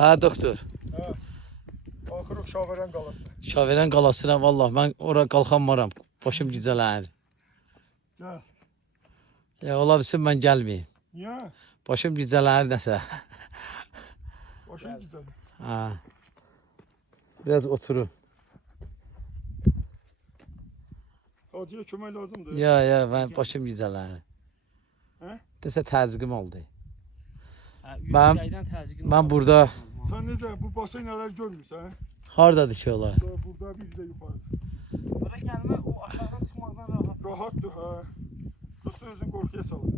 Ha doktor. Ha. Axırıq Şavərən qalasına. Şaveren qalasına vallahi ben oraya kalkamaram. Başım gizələnir. Gəl. Ya ola bilsin ben gelmeyeyim. Niyə? Başım gizələnir nəsə. Başın güzel. Ha. Biraz oturun. Hacıya kömək lazımdır. Ya ben başım gizələnir. Hə? Desə təzyiqim oldu. Ben Ben burada Sən necə bu baseynələri görmürsən? hardadır ki olar? Burada bir də yuxarı. Bura gelme o aşağıdan çıkmaktan rahat. Rahatdır ha. Dostu özün qorxuya salır.